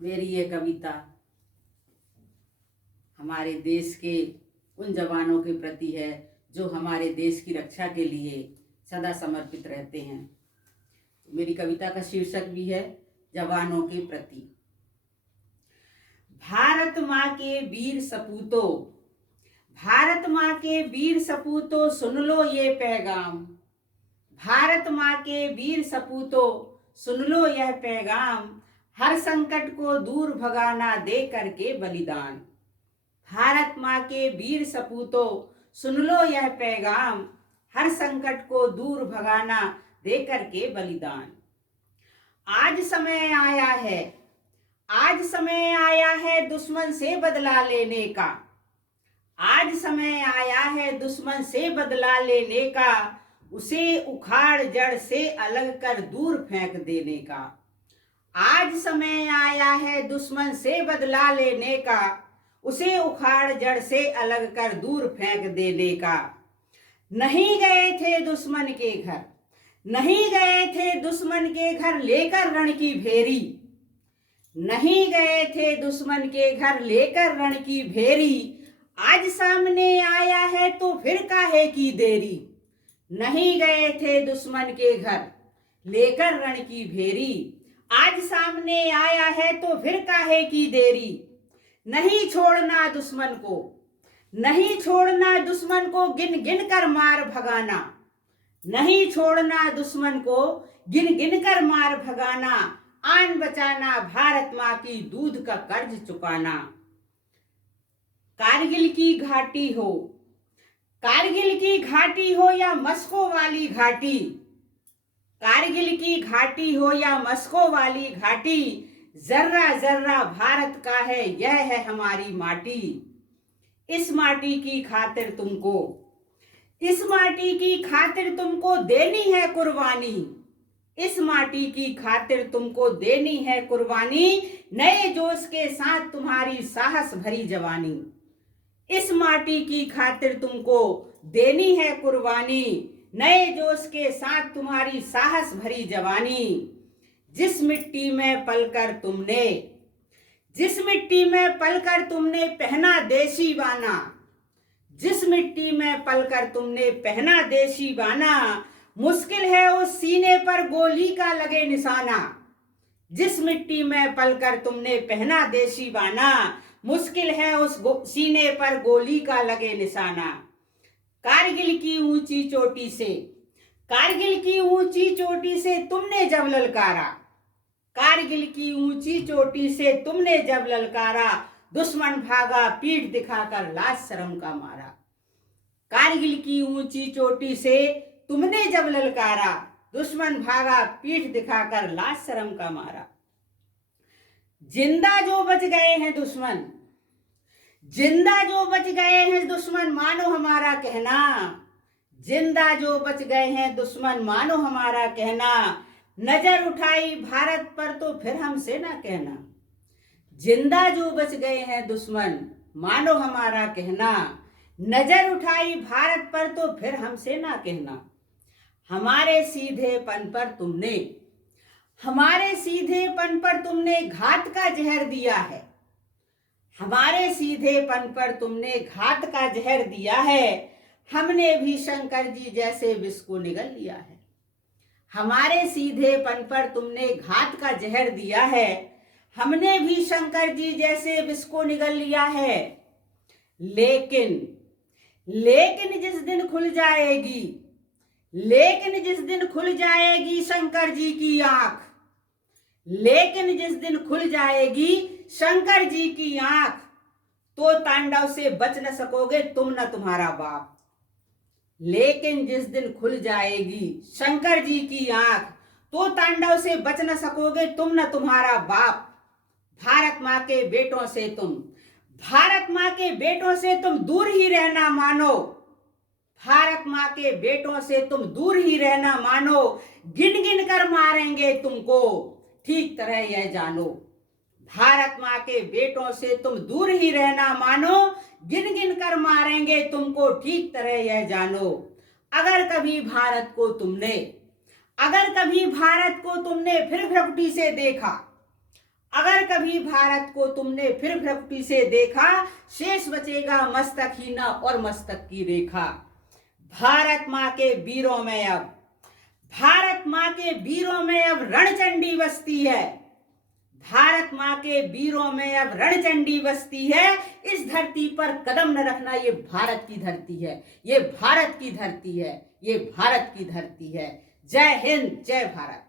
मेरी ये कविता हमारे देश के उन जवानों के प्रति है जो हमारे देश की रक्षा के लिए सदा समर्पित रहते हैं। मेरी कविता का शीर्षक भी है जवानों के प्रति। भारत माँ के वीर सपूतों, भारत माँ के वीर सपूतों, सुन लो ये पैगाम। भारत माँ के वीर सपूतों, सुन लो यह पैगाम। हर संकट को दूर भगाना दे करके बलिदान। भारत माँ के वीर सपूतों, सुन लो यह पैगाम। हर संकट को दूर भगाना दे करके बलिदान। आज समय आया है, आज समय आया है दुश्मन से बदला लेने का। आज समय आया है दुश्मन से बदला लेने का। उसे उखाड़ जड़ से अलग कर दूर फेंक देने का। आज समय आया है दुश्मन से बदला लेने का। उसे उखाड़ जड़ से अलग कर दूर फेंक देने का। नहीं गए थे दुश्मन के घर, नहीं गए थे दुश्मन के घर लेकर रण की भेरी। नहीं गए थे दुश्मन के घर लेकर रण की भेरी। आज सामने आया है तो फिर काहे की देरी। नहीं गए थे दुश्मन के घर लेकर रण की भेरी। आज सामने आया है तो फिर काहे की देरी। नहीं छोड़ना दुश्मन को, नहीं छोड़ना दुश्मन को, गिन गिन कर मार भगाना। नहीं छोड़ना दुश्मन को, गिन गिन कर मार भगाना। आन बचाना, भारत माँ की दूध का कर्ज चुकाना। कारगिल की घाटी हो, कारगिल की घाटी हो या मस्को वाली घाटी। कारगिल की घाटी हो या मस्को वाली घाटी। जर्रा जर्रा भारत का है, यह है हमारी माटी। इस माटी की खातिर तुमको, इस माटी की खातिर तुमको देनी है कुर्बानी। इस माटी की खातिर तुमको देनी है कुर्बानी। नए जोश के साथ तुम्हारी साहस भरी जवानी। इस माटी की खातिर तुमको देनी है कुर्बानी। नए जोश के साथ तुम्हारी साहस भरी जवानी। जिस मिट्टी में पलकर तुमने, जिस मिट्टी में पलकर तुमने पहना देशी बाना। जिस मिट्टी में पलकर तुमने पहना देशी बाना। मुश्किल है उस सीने पर गोली का लगे निशाना। जिस मिट्टी में पलकर तुमने पहना देशी बाना। मुश्किल है उस सीने पर गोली का लगे निशाना। कारगिल की ऊंची चोटी से, कारगिल की ऊंची चोटी से तुमने जब ललकारा। कारगिल की ऊंची चोटी से तुमने जब ललकारा। दुश्मन भागा पीठ दिखाकर लाज शर्म का मारा। कारगिल की ऊंची चोटी से तुमने जब ललकारा। दुश्मन भागा पीठ दिखाकर लाज शर्म का मारा। जिंदा जो बच गए हैं दुश्मन, जिंदा जो बच गए हैं दुश्मन, मानो हमारा कहना। जिंदा जो बच गए हैं दुश्मन, मानो हमारा कहना। नजर उठाई भारत पर तो फिर हमसे ना कहना। जिंदा जो बच गए हैं दुश्मन, मानो हमारा कहना। नजर उठाई भारत पर तो फिर हमसे ना कहना। हमारे सीधेपन पर तुमने, हमारे सीधेपन पर तुमने घात का जहर दिया है। हमारे सीधेपन पर तुमने घात का जहर दिया है। हमने भी शंकर जी जैसे विष को निगल लिया है। हमारे सीधेपन पर तुमने घात का जहर दिया है। हमने भी शंकर जी जैसे विष को निगल लिया है। लेकिन, लेकिन जिस दिन खुल जाएगी, लेकिन जिस दिन खुल जाएगी शंकर जी की आंख। लेकिन जिस दिन खुल जाएगी शंकर जी की आंख, तो तांडव से बच न सकोगे तुम न तुम्हारा बाप। लेकिन जिस दिन खुल जाएगी शंकर जी की आंख, तो तांडव से बच न सकोगे तुम न तुम्हारा बाप। भारत माँ के बेटों से तुम, भारत माँ के बेटों से तुम दूर ही रहना मानो। भारत माँ के बेटों से तुम दूर ही रहना मानो। गिन गिन कर मारेंगे तुमको, ठीक तरह यह जानो। भारत माँ के बेटों से तुम दूर ही रहना मानो। गिन गिन कर मारेंगे तुमको, ठीक तरह यह जानो। अगर कभी भारत को तुमने, अगर कभी भारत को तुमने फिर भ्रकुटी से देखा। अगर कभी भारत को तुमने फिर भ्रकुटी से देखा, शेष बचेगा मस्तक ही न और मस्तक की रेखा। भारत माँ के वीरों में अब, भारत माँ के वीरों में अब रणचंडी बसती है। भारत माँ के वीरों में अब रणचंडी बसती है। इस धरती पर कदम न रखना, ये भारत की धरती है, ये भारत की धरती है, ये भारत की धरती है। जय हिंद, जय भारत।